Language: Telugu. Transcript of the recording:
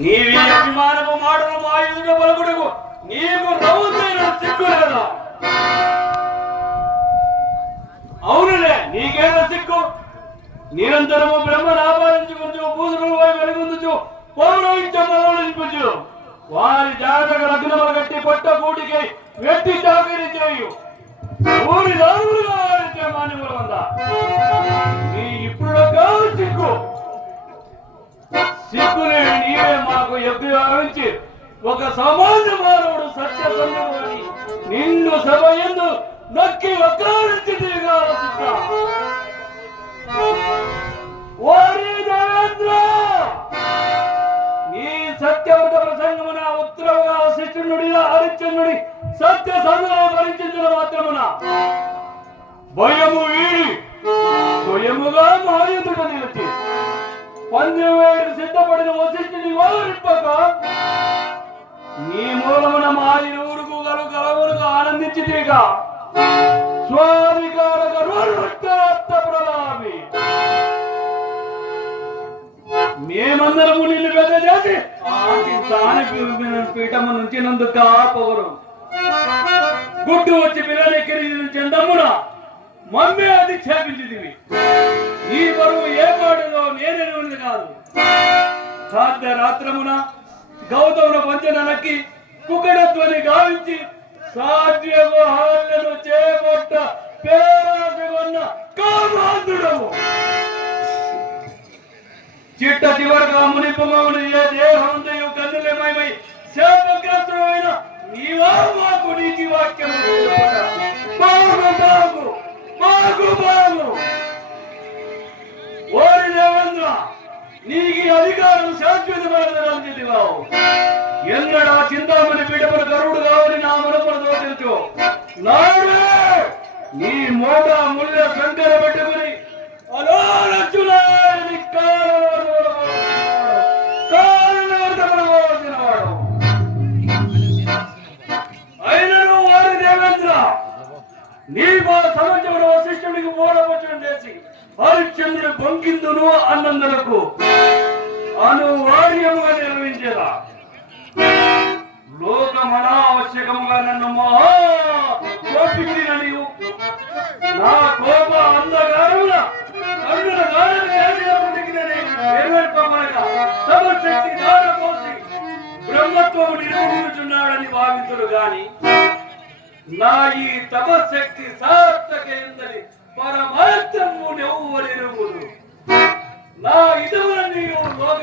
నీవే అభిమానము మాటలు మా ఎదుట పలుకుడుకు నీకు రవ్వుతైన సిగ్గు లేదా? అవునులే, నీకేనా సిగ్గు? నిరంతరము బ్రహ్మను ఆపాదించుకుంటూ పూజలు వెలుగొందుచు పౌరవించు వారి జాతక లగ్నములు కట్టి పొట్ట కూటికి వెట్టి చాకరీ చేయు ఊరి దారులుగా వాడితే మాన్యములు ఉందా? నీ ఇప్పుడు సిగ్గు సిగ్గులే నీవే మాకు ఎగ్గురించి ఒక సామాన్య మానవుడు సత్య సందుని నిన్ను సభ ఎందు నక్కి ఒక్కాడించిగా నీ సత్యవ్రత ప్రసంగమున ఉత్తరవుగా శిష్యునుడిగా హరిశ్చంద్రుడి సత్య సందులో పరిచించిన మాత్రమున భయము వీడి స్వయముగా మాయుతుడు నిలిచి పందెం వేడికి సిద్ధపడిన వశిష్ఠుని ఓరింపక నీ మూలమున మాయ ఊరుకు గలవురుకు ఆనందించితేగా స్వాధికార ప్రలామి మేమందరము నిన్ను పెద్ద చేసి పీఠము నుంచి నందు కాపవరు గుడ్డు వచ్చి పిల్లలెక్కరి చెందమ్మున మమ్మే అధిక్షేపించింది. ఈ బరువు ఏ పాడులో నేనేది కాదు. సాధ్య రాత్రమున గౌతమును పంచన నక్కి కుకడత్వని గావించి సాధ్యము హాలను చేపట్ట పేరాశగొన్న కామాంధుడము చిట్ట చివరగా మునిపమవును ఏ దేహందయు కన్నులమై శాపగ్రస్తుడమైన నీవా మాకు నీతి వాక్యము బాగు బాగు బాగు బాగు ఓరి దేవేంద్ర, నీకు అధికారం శాశ్వతమైనదివావు ఎన్నడా చింతామణి పీఠమును కరుడు కావని నా మనసును దోచు నాడే నీ మోట ముళ్ళ శంకర పెట్టుకుని అలోచులాని కారణవర్తపడవలసినవాడు అయినను వారి దేవేంద్ర, నీ మా సమాజంలో వశిష్ఠుడికి మూడపక్షం చేసి హరిశ్చంద్రుడు బొంకిందును అన్నందులకు అనివార్యముగా నిర్వహించేదా లోకమనావశ్యకముగా నన్ను మహా కోపించిన నీవు నా కోప అంధకారమున కన్నుల గానం తపశక్తి దారపోసి బ్రహ్మత్వము నిర్వహించున్నాడని భావించుడు గాని నా ఈ తపశక్తి సార్థకైందని పరమార్థము నెవ్వరెరుగుదు. నా ఇదమున నీవు లోక